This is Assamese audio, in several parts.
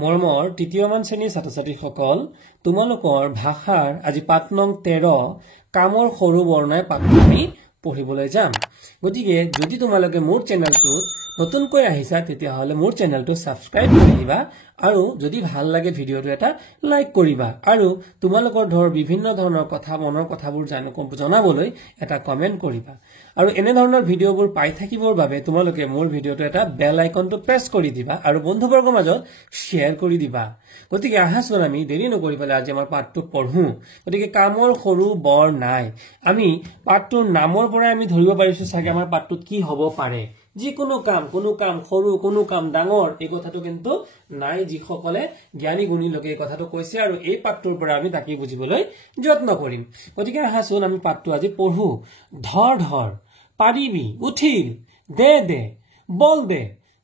মৰমৰ তৃতীয়মান শ্ৰেণীৰ ছাত্ৰ-ছাত্ৰীসকল তোমালোকৰ ভাষাৰ আজি পাঠ নং 13 কামৰ সৰু বৰ্ণাই পাঠটো আমি পঢ়িবলৈ যাম। গতিকে যদি তোমালোকে মোৰ চেনেলটোত নতুনকৈ আহিছা তেতিয়া হলে মোৰ চেনেলটো সাবস্ক্ৰাইব কৰি দিবা আৰু যদি ভাল লাগে ভিডিওটো এটা লাইক কৰিবা আৰু তোমালোকৰ বিভিন্ন ধৰণৰ কথা মনৰ কথাবোৰ জনাবলৈ এটা কমেন্ট কৰিবা আৰু এনে ধৰণৰ ভিডিওবোৰ পাই থাকিবৰ বাবে তোমালোকে মোৰ ভিডিওটো এটা বেল আইকনটো প্ৰেছ কৰি দিবা আৰু বন্ধুবৰ্গৰ মাজত শেয়াৰ কৰি দিবা। গতিকে আহাচোন আমি দেৰি নকৰি পেলাই আজি আমাৰ পাঠটো পঢ়ো। গতিকে কামৰ সৰু বৰ নাই। আমি পাঠটোৰ নামৰ পৰা আমি ধৰিব পাৰিছো চাগে আমাৰ পাঠটোত কি হ'ব পাৰে। যিকোনো কাম সৰু কোনো কাম ডাঙৰ এই কথাটো কিন্তু নাই, যিসকলে জ্ঞানী গুণী লোকে এই কথাটো কৈছে আৰু এই পাঠটোৰ পৰা আমি তাকে বুজিবলৈ যত্ন কৰিম। গতিকে আহাচোন আমি পাঠটো আজি পঢ়ো। ধৰ ধৰ পাৰিবি উঠিল দে দে বল দে।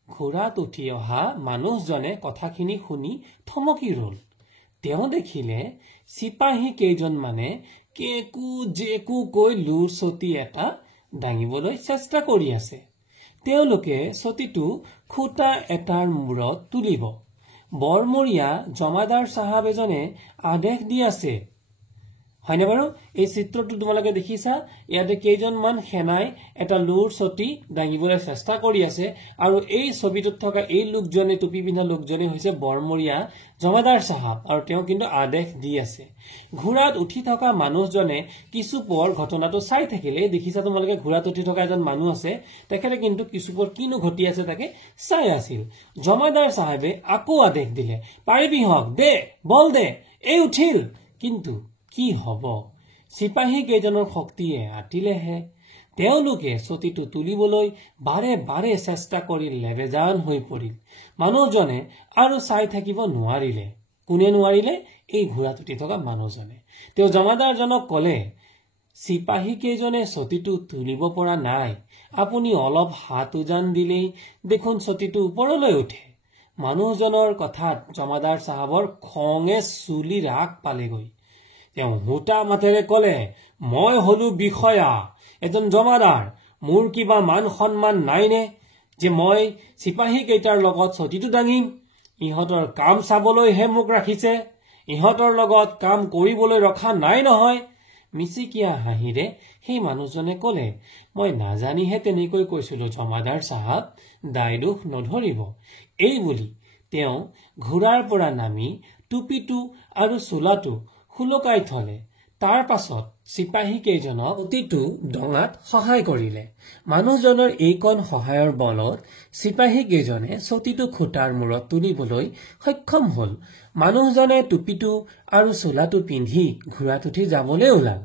ঘোঁৰাত উঠি অহা মানুহজনে কথাখিনি শুনি থমকি ৰল। তেওঁ দেখিলে চিপাহী কেইজনমানে কেকু জেকু কৈ লুৰ চতি এটা দাঙিবলৈ চেষ্টা কৰি আছে। তেওঁলোকে চতিটো খুটা এটাৰ মূৰত তুলিব। বৰমৰীয়া জমাদাৰ চাহাব এজনে আদেশ দি আছে। হয়নে বাৰু? এই চিত্ৰটো তোমালোকে দেখিছা। ইয়াতে কেইজনমান সেনাই এটা লুৰ চতি দাঙিবলৈ চেষ্টা কৰি আছে আৰু এই ছবিটোত থকা এই লোকজনে টুপি পিন্ধা লোকজনে হৈছে বৰমৰীয়া জমাদাৰ চাহাব আৰু তেওঁ কিন্তু আদেশ দি আছে। ঘোঁৰাত উঠি থকা মানুহজনে কিছু পৰ ঘটনাটো চাই থাকিলে। দেখিছা তোমালোকে ঘোঁৰাত উঠি থকা এজন মানুহ আছে, তেখেতে কিন্তু কিছু পৰ কিনো ঘটি আছে তাকে চাই আছিল। জমাদাৰ চাহাবে আকৌ আদেশ দিলে, পাৰিবি হক দে বল দে। এই উঠিল, কিন্তু কি হব? চিপাহী কেইজনৰ শক্তিয়ে আতিলেহে। তেওঁলোকে চতিটো তুলিবলৈ বাৰে বাৰে চেষ্টা কৰি লেবেজান হৈ পৰিল। মানুহজনে আৰু চাই থাকিব নোৱাৰিলে। কোনে নোৱাৰিলে? এই ঘোঁৰাত উঠি থকা মানুহজনে। তেওঁ জমাদাৰজনক কলে, চিপাহী কেইজনে চতিটো তুলিব পৰা নাই। আপুনি অলপ হাত উজান দিলেই দেখোন চতিটো ওপৰলৈ উঠে। মানুহজনৰ কথাত জমাদাৰ চাহাবৰ খঙে চুলি ৰাগ পালেগৈ। তেওঁ হোটা মাতেৰে কলে, মই হলো বিষয়া, এজন জমাদাৰ। মোৰ কিবা মান সন্মান নাইনে যে মই চিপাহী কেইটাৰ লগত চতিটো দাঙিম? ইহঁতৰ কাম চাবলৈহে মোক ৰাখিছে, ইহঁতৰ লগত কাম কৰিবলৈ ৰখা নাই নহয়। মিচিকিয়া হাঁহিৰে সেই মানুহজনে কলে, মই নাজানিহে তেনেকৈ কৈছিলো জমাদাৰ চাহাব, দায় দোষ নধৰিব। এই বুলি তেওঁ ঘোঁৰাৰ পৰা নামি টুপিটো আৰু চোলাটো খুলকাই থলে। তাৰ পাছত চিপাহী কেইজনক চতিটো ডঙাত সহায় কৰিলে। মানুহজনৰ এইকণ সহায়ৰ বলত চিপাহী কেইজনে চতিটো খুটাৰ মূৰত তুলিবলৈ সক্ষম হল। মানুহজনে টুপিটো আৰু চোলাটো পিন্ধি ঘোঁৰাত উঠি যাবলৈ ওলাল।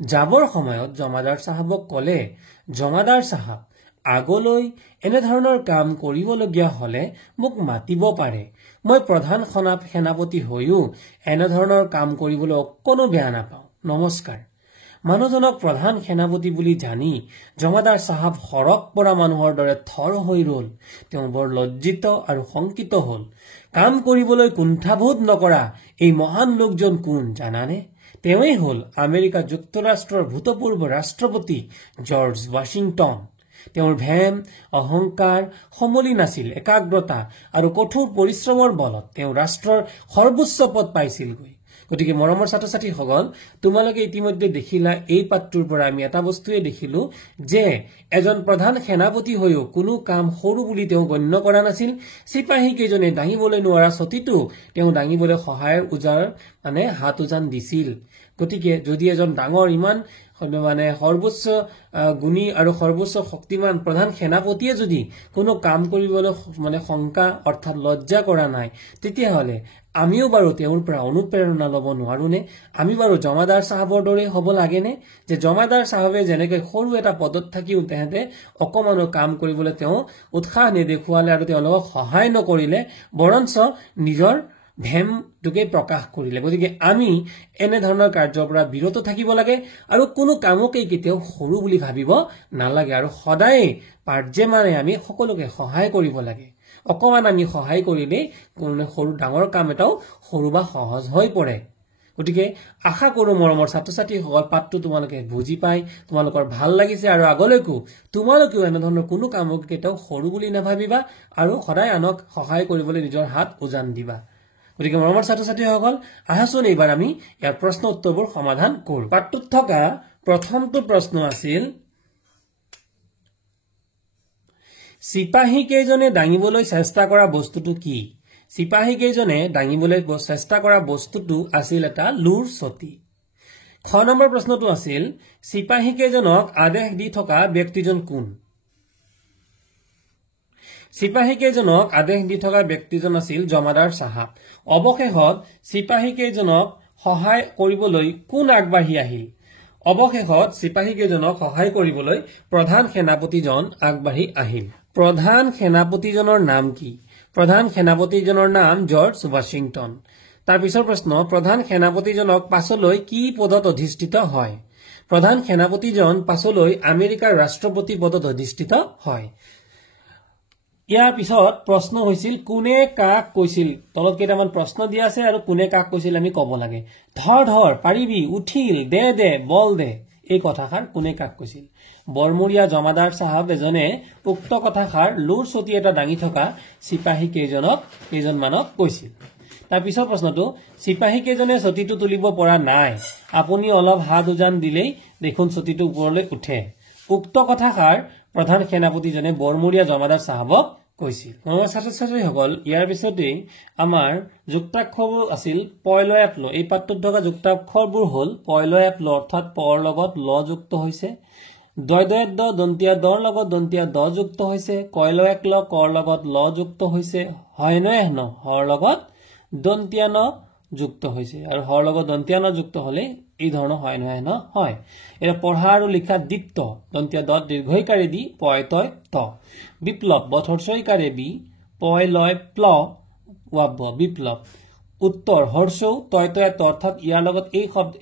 যাবৰ সময়ত জমাদাৰ চাহাবক কলে, জমাদাৰ চাহাব, আগলৈ এনেধৰণৰ কাম কৰিবলগীয়া হলে মোক মাতিব পাৰে। মই প্ৰধান সেনাপতি হৈও এনেধৰণৰ কাম কৰিবলৈ অকণো বেয়া নাপাওঁ। নমস্কাৰ। মানুহজনক প্ৰধান সেনাপতি বুলি জানি জমাদাৰ চাহাব সৰগ পৰা মানুহৰ দৰে থৰ হৈ ৰল। তেওঁ বৰ লজ্জিত আৰু শংকিত হল। কাম কৰিবলৈ কুণ্ঠাবোধ নকৰা এই মহান লোকজন কোন জানানে? তেওঁই হল আমেৰিকা যুক্তৰাষ্ট্ৰৰ ভূতপূৰ্ব ৰাষ্ট্ৰপতি জৰ্জ ৱাশ্বিংটন। তেওঁৰ ভেম অহংকাৰ সমলি নাছিল। একাগ্ৰতা আৰু কঠোৰ পৰিশ্ৰমৰ বলত তেওঁ ৰাষ্ট্ৰৰ সৰ্বোচ্চ পদ পাইছিলগৈ। গতিকে মৰমৰ ছাত্ৰ ছাত্ৰীসকল, তোমালোকে ইতিমধ্যে দেখিলা এই পাঠটোৰ পৰা আমি এটা বস্তুৱে দেখিলো যে এজন প্ৰধান সেনাপতি হৈও কোনো কাম সৰু বুলি তেওঁ গণ্য কৰা নাছিল। চিপাহী কেইজনে দাঙিবলৈ নোৱাৰা চতিটো তেওঁ দাঙিবলৈ সহায়ৰ হাত উজান দিছিল। গতিকে যদি এজন ডাঙৰ ইমান সৰ্বোচ্চ গুণী আৰু সৰ্বোচ্চ শক্তিমান প্ৰধান সেনাপতিয়ে যদি কোনো কাম কৰিবলৈ শংকা অৰ্থাৎ লজ্জা কৰা নাই, তেতিয়াহলে আমিও বাৰু তেওঁৰ পৰা অনুপ্ৰেৰণা লব নোৱাৰোনে? আমি বাৰু জমাদাৰ চাহাবৰ দৰে হব লাগেনে? যে জমাদাৰ চাহাবে যেনেকৈ সৰু এটা পদত থাকিও তেহেঁতে অকমানো কাম কৰিবলৈ তেওঁ উৎসাহ নেদেখুৱালে আৰু তেওঁলোকক সহায় নকৰিলে, বৰঞ্চ নিজৰ ভেমটোকে প্ৰকাশ কৰিলে। গতিকে আমি এনেধৰণৰ কাৰ্যৰ পৰা বিৰত থাকিব লাগে আৰু কোনো কামকেই কেতিয়াও সৰু বুলি ভাবিব নালাগে আৰু সদায় পাৰ্যমানে আমি সকলোকে সহায় কৰিব লাগে। অকমান আমি সহায় কৰিলেই কোনো সৰু ডাঙৰ কাম এটাও সৰু বা সহজ হৈ পৰে। গতিকে আশা কৰো মৰমৰ ছাত্ৰ-ছাত্ৰীসকল পাঠটো তোমালোকে বুজি পাই তোমালোকৰ ভাল লাগিছে আৰু আগলৈকো তোমালোকেও এনে ধৰণৰ কোনো কামক কেতিয়াও সৰু বুলি নাভাবিবা আৰু সদায় আনক সহায় কৰিবলৈ নিজৰ হাত উজান দিবা গতিকে মৰমৰ ছাত্ৰ-ছাত্ৰীসকল আহাচোন এইবাৰ আমি ইয়াৰ প্ৰশ্ন উত্তৰবোৰ সমাধান কৰো পাঠটোত থকা প্ৰথমটো প্ৰশ্ন আছিল সিপাহী কেইজনে দাঙিবলৈ চেষ্টা কৰা বস্তুটো কি সিপাহী কেইজনে দাঙিবলৈ চেষ্টা কৰা বস্তুটো আছিল এটা লুৰ ছটি খ নম্বৰ প্ৰশ্নটো আছিল সিপাহী কেইজনক আদেশ দি থকা ব্যক্তিজন কোন সিপাহী কেইজনক আদেশ দি থকা ব্যক্তিজন আছিল জমাদাৰ সাহাব অৱশেষত সিপাহী কেইজনক সহায় কৰিবলৈ কোন আগবাঢ়ি আহিল অৱশেষত সিপাহী কেইজনক সহায় কৰিবলৈ প্ৰধান সেনাপতিজন আগবাঢ়ি আহিল প্ৰধান সেনাপতিজনৰ নাম কি প্ৰধান সেনাপতিজনৰ নাম জৰ্জ ৱাশ্বিংটন তাৰ পিছৰ প্ৰশ্ন প্ৰধান সেনাপতিজনক পাছলৈ কি পদত অধিষ্ঠিত হয় প্ৰধান সেনাপতিজন পাছলৈ আমেৰিকাৰ ৰাষ্ট্ৰপতি পদত অধিষ্ঠিত হয় ইয়াৰ পিছত প্ৰশ্ন হৈছিল কোনে কাক কৈছিল তলত কেইটামান প্ৰশ্ন দিয়া আছে আৰু কোনে কাক কৈছিল আমি ক'ব লাগে ধৰ ধৰ পাৰিবি উঠিল দে দে বল দে এই কথাষাৰ কোনে কাক কৈছিল বৰমুৰীয়া জমাদাৰ সাহাব এজনে উক্ত কথাষাৰ লুৰ ছটি এটা দাঙি থকা সিপাহী কেইজনমানক কৈছিল তাৰ পিছৰ প্ৰশ্নটো সিপাহী কেইজনে ছটিটো তুলিব পৰা নাই আপুনি অলপ হাত উজান দিলেই দেখোন ছটিটো ওপৰলৈ উঠে উক্ত কথাষাৰ প্ৰধান সেনাপতিজনে বৰমুৰীয়া জমাদাৰ সাহাবক কৈছিল মোৰ ছাত্ৰ-ছাত্ৰীসকল ইয়াৰ পিছতে আমাৰ যুক্তাক্ষৰবোৰ আছিল পয়লয়াত ল এই পাঠটোত থকা যুক্তাক্ষৰবোৰ হ'ল পয়লয়াত ল অৰ্থাৎ পৰ লগত ল যুক্ত হৈছে দয়দয়াত দ দন্তীয়া দৰ লগত দন্তীয়া দ যুক্ত হৈছে কয়লয়াত ল কৰ লগত ল যুক্ত হৈছে হয় নয় ন হৰ লগত দন্তীয়া ন যুক্ত হৈছে আৰু হৰ লগত দন্তীয়া ন যুক্ত হলে এই ধৰণৰ হয় নয় ন হয় এটা পঢ়া আৰু লিখা দীপ্ত দন্তীয়া দ দীৰ্ঘইকাৰে দি পয় তয় ত বিপ্লৱ বথৰছইকাৰে বি পয় লয় প্ল ওয়াব বিপ্লৱ উত্তৰ হৰ্ষৌ তয় তয় ত অৰ্থাৎ ইয়াৰ লগত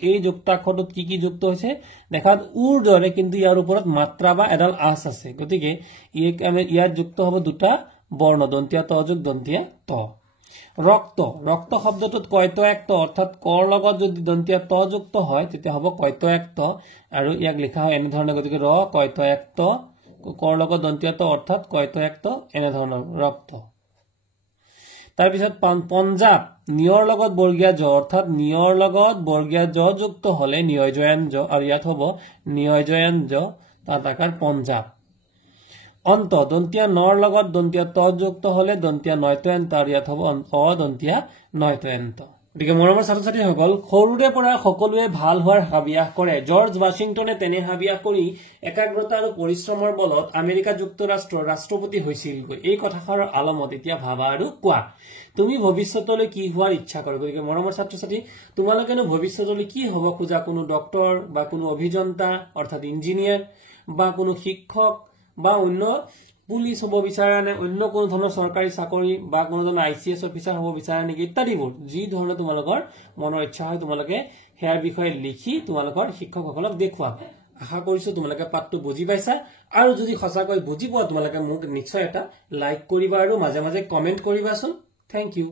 এই যুক্তাক্ষৰটোত কি যুক্ত হৈছে দেখাত উৰ দৰে কিন্তু ইয়াৰ ওপৰত মাত্ৰা বা এডাল আঁচ আছে গতিকে ইয়াত যুক্ত হ'ব দুটা বৰ্ণ দন্তীয়া ত যোগ দন্তীয়া ত ৰক্ত শব্দটোত কয়ত এক ত অৰ্থাৎ কৰ লগত যদি দন্তীয়া ত যুক্ত হয় তেতিয়া হ'ব কয়ত এক ত আৰু ইয়াক লিখা হয় এনে ধৰণে গতিকে ৰ কয়ত এক ত কৰ লগত দন্তীয়া ত অৰ্থাৎ কয়ত এক ত এনে ধৰণৰ ৰক্ত তাৰ পিছত পঞ্জাব নিয়ৰ লগত বৰ্গীয়া জ অৰ্থাৎ নিয়ৰ লগত বৰ্গীয়া জ যুক্ত হলে নিয়জয়ন জ আৰু ইয়াত হ'ব নিয়জয়ন জ তাত আকাৰ পঞ্জাব অন্ত দন্তীয়া নৰ লগত দন্তীয়া ত যুক্ত হলে দন্তীয়া নয়তয়ন্ত আৰু ইয়াত হ'ব অদন্তীয়া নয়তয়ন্ত গতিকে মৰমৰ ছাত্ৰ-ছাত্ৰীসকল সৰুৰে পৰা সকলোৱে ভাল হোৱাৰ হাবিয়াস কৰে জৰ্জ ৱাশ্বিংটনে তেনে হাবিয়াস কৰি একাগ্ৰতা আৰু পৰিশ্ৰমৰ বলত আমেৰিকা যুক্তৰাষ্ট্ৰৰ ৰাষ্ট্ৰপতি হৈছিলগৈ এই কথাষাৰৰ আলমত এতিয়া ভাবা আৰু কোৱা তুমি ভৱিষ্যতলৈ কি হোৱাৰ ইচ্ছা কৰা গতিকে মৰমৰ ছাত্ৰ-ছাত্ৰী তোমালোকেনো ভৱিষ্যতলৈ কি হ'ব খোজা কোনো ডক্টৰ বা কোনো অভিযন্তা অৰ্থাৎ ইঞ্জিনিয়াৰ বা কোনো শিক্ষক বা অন্য পুলিচ হ'ব বিচাৰা নে অন্য কোনো ধৰণৰ চৰকাৰী চাকৰি বা কোনো ধৰণৰ ICS অফিচাৰ হ'ব বিচাৰা নেকি ইত্যাদিবোৰ যি ধৰণৰ তোমালোকৰ মনৰ ইচ্ছা হয় তোমালোকে হেয়াৰ বিষয়ে লিখি তোমালোকৰ শিক্ষকসকলক দেখুৱাবা আশা কৰিছো তোমালোকে পাঠটো বুজি পাইছা আৰু যদি সঁচাকৈ বুজি পোৱা তোমালোকে মোক নিশ্চয় এটা লাইক কৰিবা আৰু মাজে মাজে কমেন্ট কৰিবাচোন থ্যাংক ইউ